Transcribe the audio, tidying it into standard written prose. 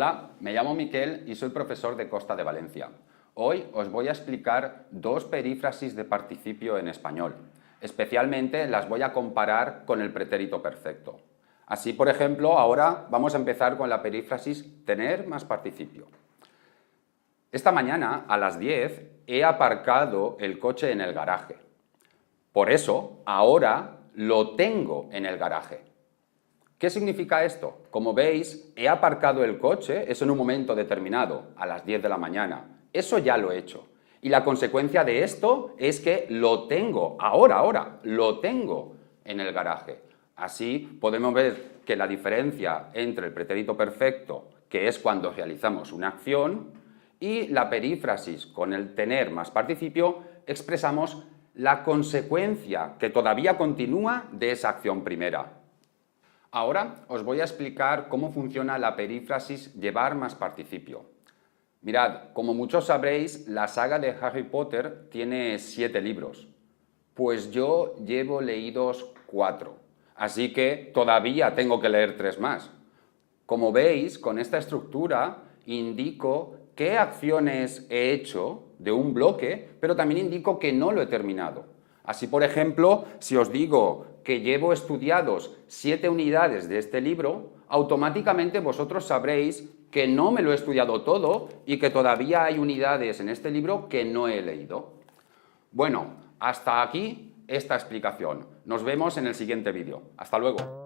Hola, me llamo Miquel y soy profesor de Costa de Valencia. Hoy os voy a explicar dos perífrasis de participio en español. Especialmente las voy a comparar con el pretérito perfecto. Así, por ejemplo, ahora vamos a empezar con la perífrasis tener más participio. Esta mañana, a las 10, he aparcado el coche en el garaje. Por eso, ahora lo tengo en el garaje. ¿Qué significa esto? Como veis, he aparcado el coche, es en un momento determinado, a las 10 de la mañana. Eso ya lo he hecho. Y la consecuencia de esto es que lo tengo, ahora, lo tengo en el garaje. Así podemos ver que la diferencia entre el pretérito perfecto, que es cuando realizamos una acción, y la perífrasis con el tener más participio, expresamos la consecuencia que todavía continúa de esa acción primera. Ahora os voy a explicar cómo funciona la perífrasis llevar más participio. Mirad, como muchos sabréis, la saga de Harry Potter tiene 7 libros. Pues yo llevo leídos 4, así que todavía tengo que leer 3 más. Como veis, con esta estructura indico qué acciones he hecho de un bloque, pero también indico que no lo he terminado. Así, por ejemplo, si os digo que llevo estudiados 7 unidades de este libro, automáticamente vosotros sabréis que no me lo he estudiado todo y que todavía hay unidades en este libro que no he leído. Bueno, hasta aquí esta explicación. Nos vemos en el siguiente vídeo. Hasta luego.